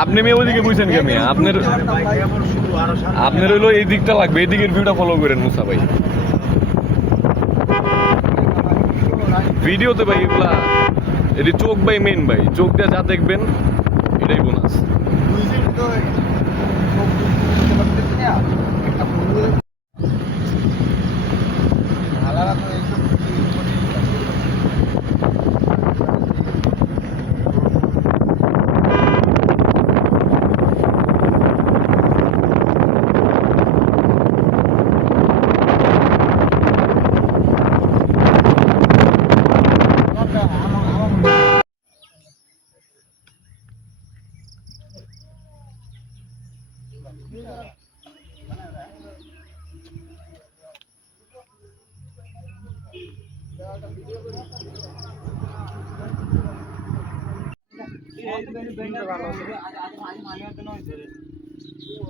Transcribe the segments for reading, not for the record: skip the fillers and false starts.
আপনি মেয়ে ওইদিকে বুঝছেন কে মেয়ে? আপনার হইলো এই দিকটা লাগবে, এই দিকের ভিউটা ফলো করেন মুসা ভাই। ভিডিওতে ভাই এগুলা এটি চোখ ভাই মেন ভাই, চোখ দিয়ে যা দেখবেন এটাই বোনাস।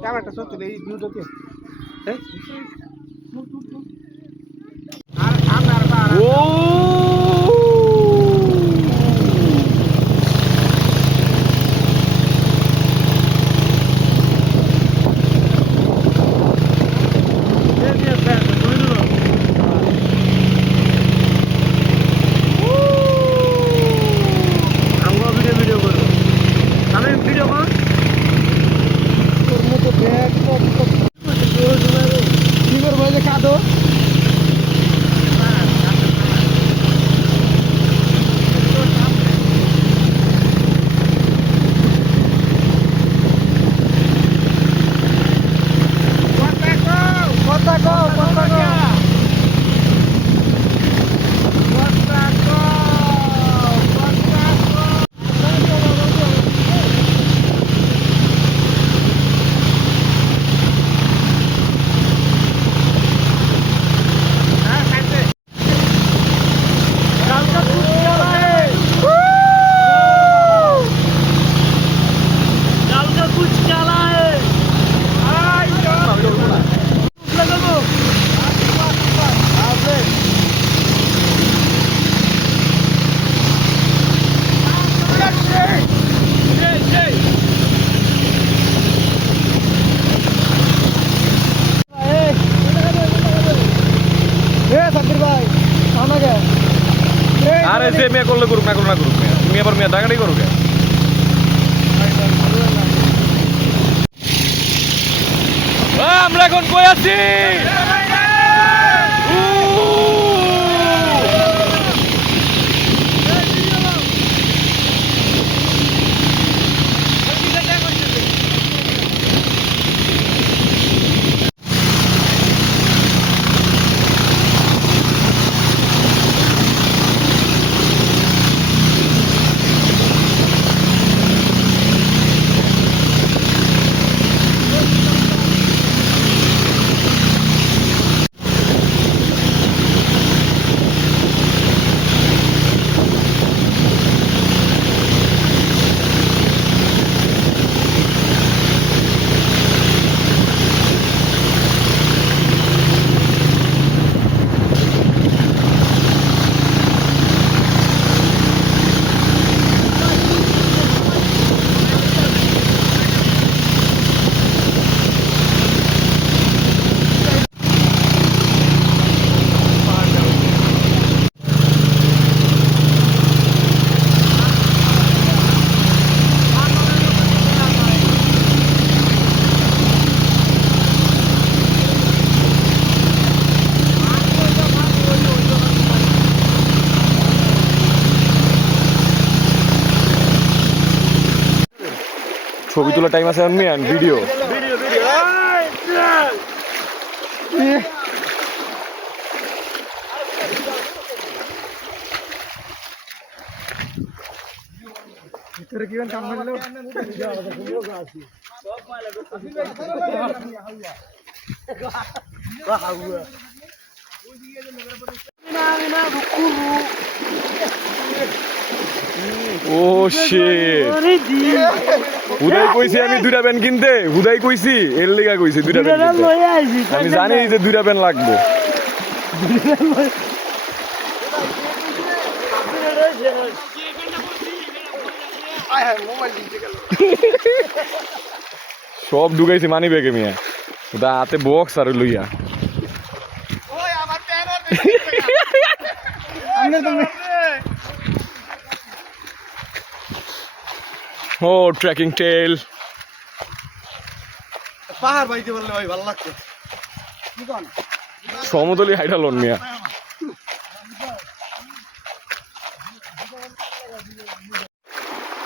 ক্যামেরাটা সত্যি এই ভিউটাকে আরে যে মেয়ে করলে করুক, না করুক না করুক, তুমি আবার মেয়ে দাগাড়ি করুক। আমরা এখন কই আছি? ছবি তোলা টাইম আছে আমি আর ভিডিও ভিতরে কি কাম করলো ও শিট হুদাই কইছি আমি দুইটা প্যান কিনতে, হুদাই কইছি এর লিগা কইছি দুইটা প্যান কিনতে। আমি জানি যে দুইটা প্যান লাগবে। মোবাইল দিতে গেল সব ঢুকাইছি মানি ব্যাগে মিয়া ওটা হাতে বক্স আর লইয়া ও ট্রেকিং টেল পাহাড় বাইতে বললে ভাই ভালো লাগছে সমতলি হাইটা লোন মিয়া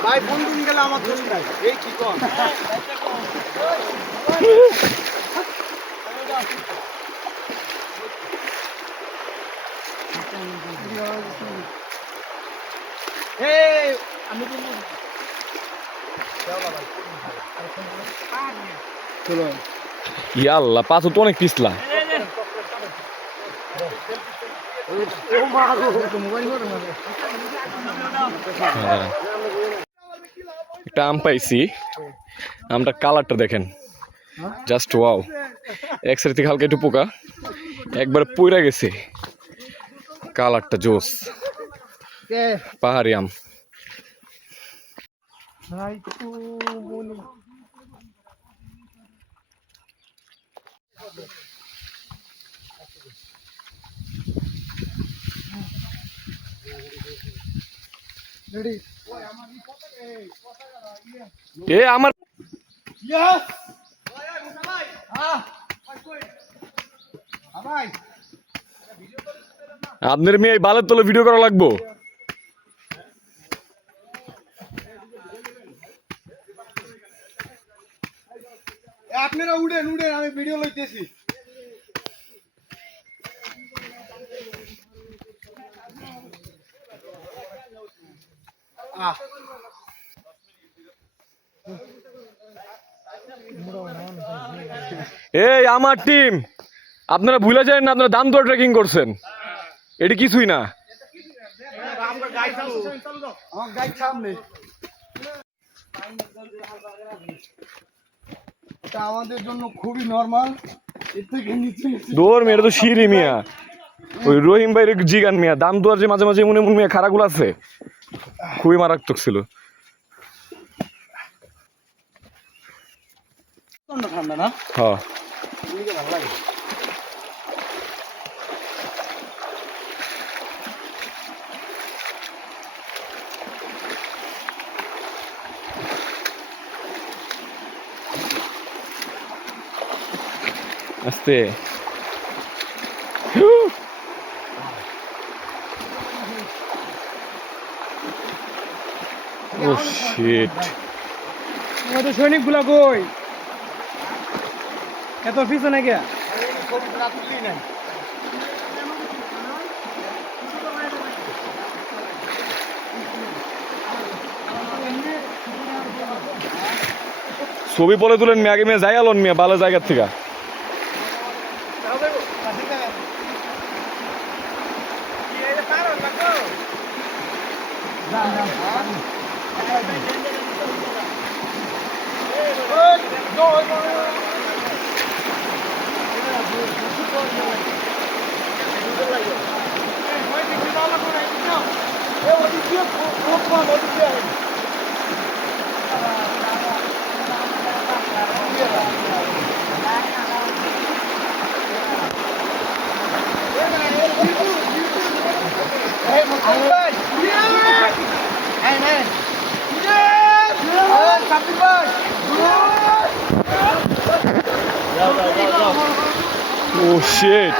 ভাই কোন দিন গেলে আমার দোষ নাই এই কি কোন এই আমি চলো ইয়াল্লা পাঁচও তো অনেক পিছলা একটা আম পাইছি আমটা কালারটা দেখেন জাস্ট ওয়াও এক সাইড থেকে হালকা একটু পোকা একবার পইরা গেছে কালারটা জোস পাহাড়ি আম এ আমার আপনার মেয়ে বালের তলে ভিডিও করা লাগবো আপনারা উড়েন উড়েন আমি ভিডিও লইতেছি এই আমার টিম আপনারা ভুলে যান না আপনারা দাম দর ট্রেকিং করছেন এটি কিছুই না আমার গাইড সামনে এটা আমাদের জন্য খুবই নরমাল এর থেকে নিচে দৌড় মেয়ে তো সিঁড়ি মিয়া ওই রহিম ভাইয়ের জিগান মিয়া দাম দোয়ার যে মাঝে মাঝে মনে মনে মিয়া খারাপগুলো আছে খুবই মারাত্মক ছিল ঠান্ডা না হ্যাঁ ভালো লাগে আস্তে ও শিট আমাদের সৈনিক গুলা কই এত পিছনে কে নাই ছবি পলে তুলেন মেয়ে আগে মেয়ে যাই আলোন মেয়ে ভালো জায়গার থেকে Oh shit!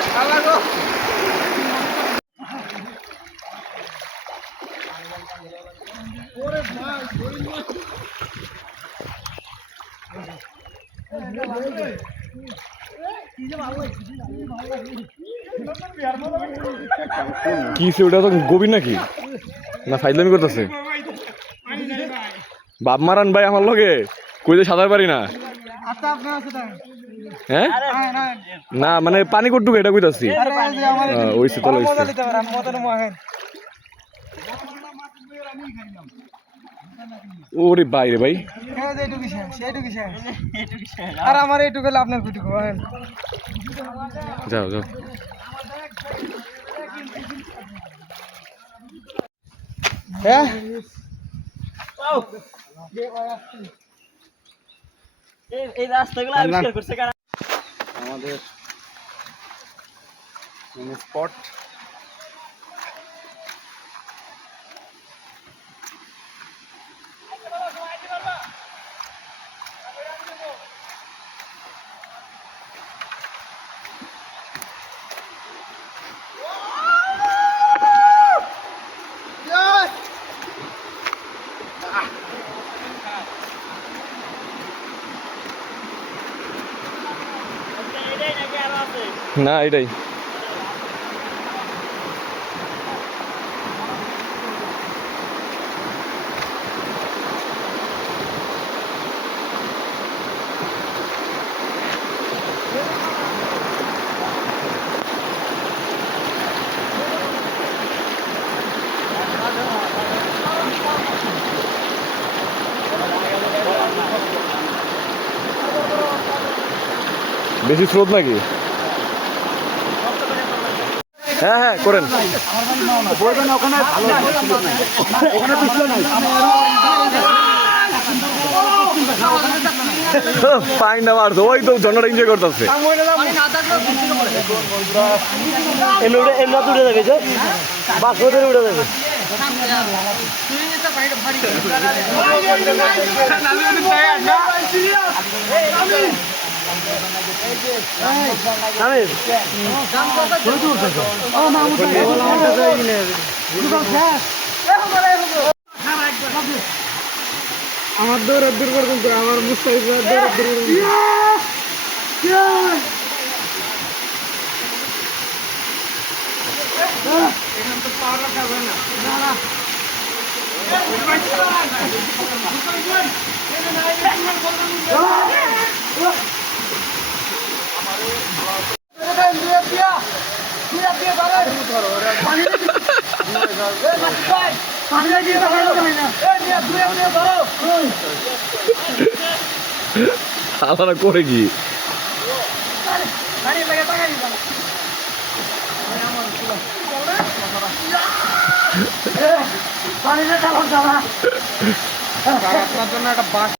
কি সে ওটা তো গভীর নাকি না ফাইজলামি করতেছে বাপ মারান ভাই আমার লগে কই যে সাঁতার পারি না হ্যাঁ না মানে পানি কটুকু এটা কইতাছি ওইসে তো লইছে ওরে বাইরে ভাই আর আমার এইটুকু আপনার কুটুকু যাও যাও এই রাস্তাগুলো আবিষ্কার করছে কারা? আমাদের স্পট এটাই নাকি আরো আছে? না এটাই বেশি স্রোত নাকি? হ্যাঁ হ্যাঁ করেন। পাইন্ডা মারছো, ওই তো ঝর্ণাটা এনজয় করতেছে। এমনি উড়ে যাবে যে বাস উড়ে যাবে। আমার দৌড় দূর করবেন তো, আমার মুস্তাফিজ দৌড় দূর আলাদা করে কি আপনার জন্য একটা বাস